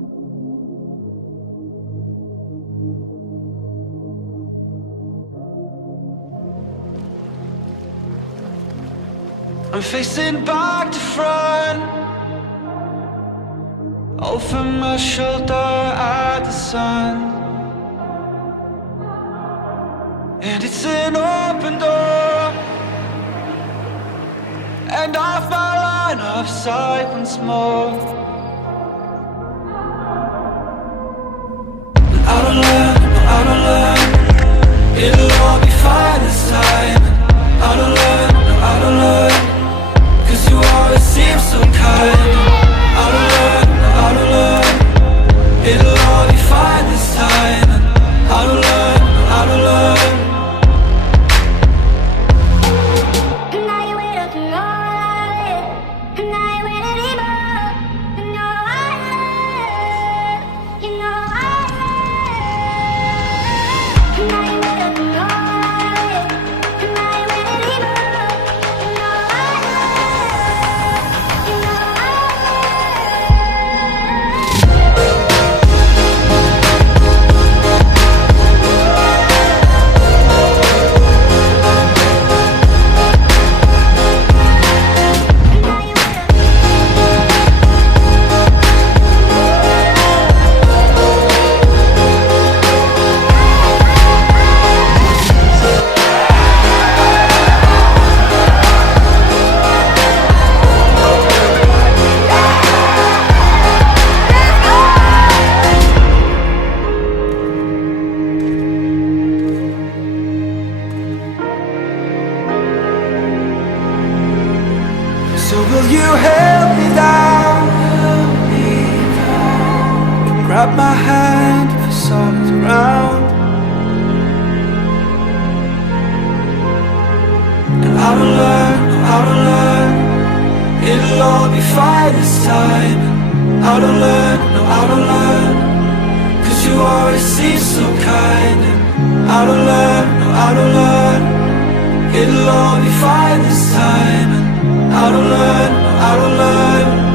I'm facing back to front, over my shoulder at the sun. And it's an open door, and off my line of sight once more. I don't learn, no, I don't learn. It'll all be fine this time. I don't learn, no, I don't learn. 'Cause you always seem so kind. I don't learn, no, I don't learn. It'll all be fine this time. I don't learn, no, I don't learn. So will you help me down? Grab my hand for some ground. And I don't learn, no, I don't learn. It'll all be fine this time. I don't learn, no, I don't learn. 'Cause you always seem so kind. And I don't learn, no, I don't learn. It'll all be fine this time. I don't learn, no, I don't learn.